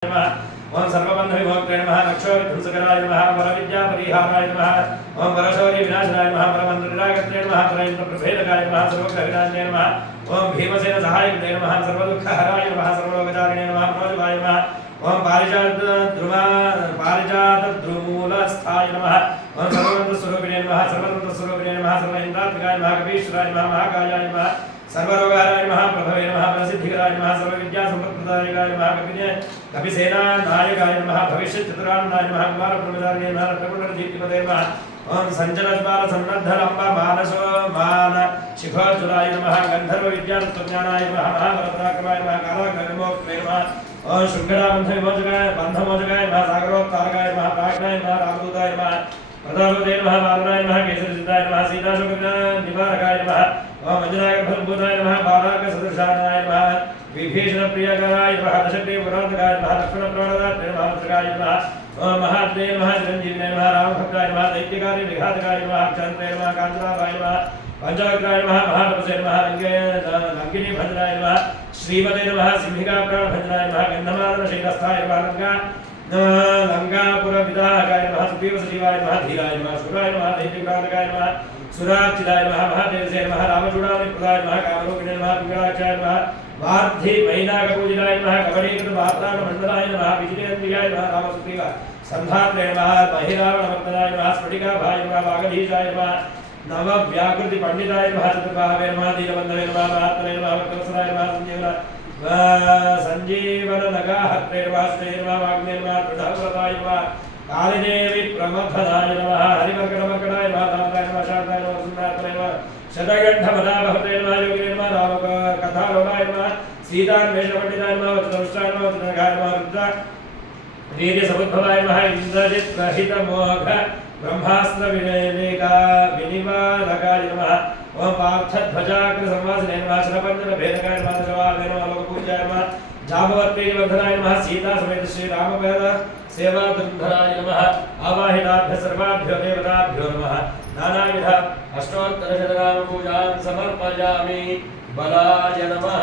ओम सर्वबंध विमोक्ताय नमः रक्षोविध्वंसकराय नमः वरविद्यापरिहाराय नमः ओम वरशौर्य विनाशनाय नमः वरमन्त्रनिरागत्रे नमः वरेन्द्रप्रभेदकाय नमः सर्वग्रहविनाशनाय नमः ओम भीमसेन सहायकाय नमः सर्वदुःखहराय नमः सर्वलोकचारिणे नमः मनोजवाय नमः ओम पारिजातद्रुमूलस्थाय नमः ओम सर्वतन्त्रस्वरूपिणे नमः सर्वतन्त्रस्वरूपिणे नमः सर्वेन्द्रात्मकाय नमः कपीश्वराय नमः महाकायाय नमः सर्वरोगाय नमः प्रभवे नमः प्रसिद्धिकराय नमः सर्वविद्यासम्पत्प्रदायकाय नमः कपिसेना नायकाय नमः भविष्यचतुराननाय नमः कुमारब्रह्मचारिणे नमः रत्नकुण्डलदीप्तिपते नमः ओम सञ्चलद्वार सन्नद्धलम्ब मानसो मान शिखोज्ज्वलाय नमः गन्धर्वविद्यातत्त्वज्ञानाय नमः महाबलपराक्रमाय नमः कालाग्निमोक्षणे नमः ओम शृङ्खलाबन्धविमोचकाय नमः सागरोत्तारकाय नमः प्राज्ञाय नमः रामदूताय नमः प्रतापते नमः बालराय नमः केसरसिद्धाय नमः सीताशोकनिवारकाय नमः ओम अंजनागर्भभूताय नमः बालार्कसदृशानाय नमः विभीषणप्रियकाय नमः दशग्रीवपुरान्तकाय नमः लक्ष्मणप्राणदात्रे नमः वज्रकाय नमः ओम महात्मे नमः चिरञ्जीविने नमः रामभक्ताय नमः दैत्यकार्य विघातकाय नमः अक्षान्ते नमः काञ्चनाभाय नमः पंचवक्त्राय नमः महातपसे नमः लंकिनी भद्राय नमः श्रीमते नमः सिंहिका प्राणभद्राय नमः गन्धमादनशैलस्थाय नमः लंकापुरविदाहकाय नमः सुग्रीवसजीवाय नमः धीराय नमः सुराय नमः दैत्यक्रान्तकाय नमः सुरार्चिताय नमः महादेवसे नमः रामचूडामणिप्रदाय नमः कामरूपिणे नमः पिङ्गलाक्षाय नमः वार्धि मैनाकपूजिताय नमः कवलीकृतवार्तानमण्डलाय नमः विजयेन्द्रियाय नमः रामसुग्रीव संधात्रे नमः महिरावणमर्दनाय नमः स्फटिकाभाय नमः वागधीशाय नमः नवव्याकृति पंडिताय नमः चतुर्बाहवे नमः दीनबन्धवे नमः महात्मने नमः भक्तवत्सलाय नमः संजीवन नगाहत्रे नमः श्री नमः वाग्मे नमः प्रधानव्रताय नमः कालिदेवी प्रमथनाय नमः हरिमर्कटमर्कटाय नमः दाताय नमः शान्ताय नमः सुन्दरात्मने नमः शतकण्ठपदाभवते नमः योगिने नमः रामकथालोलाय नमः सीतान्वेषणपण्डिताय नमः वचनवृष्टाय नमः वचनघाय नमः रुद्र वीर्यसमुद्भवाय नमः इन्द्रजित्प्रहितमोघ ब्रह्मास्त्र विनिवारकाय नमः ओम पार्थध्वजाग्रसंवासिने नमः शरपञ्जनभेदकाय नमः दशवाहने नमः लोकपूज्याय नमः जाम्बवत्प्रियवर्धनाय नमः सीता समेत श्रीरामपद सेवाधुन्धराय नमः आवाहिताभ्य सर्वाभ्यो देवताभ्यो नमः नानाविध अष्टोत्तरशतनामपूजां समर्पयामि बलाय नमः।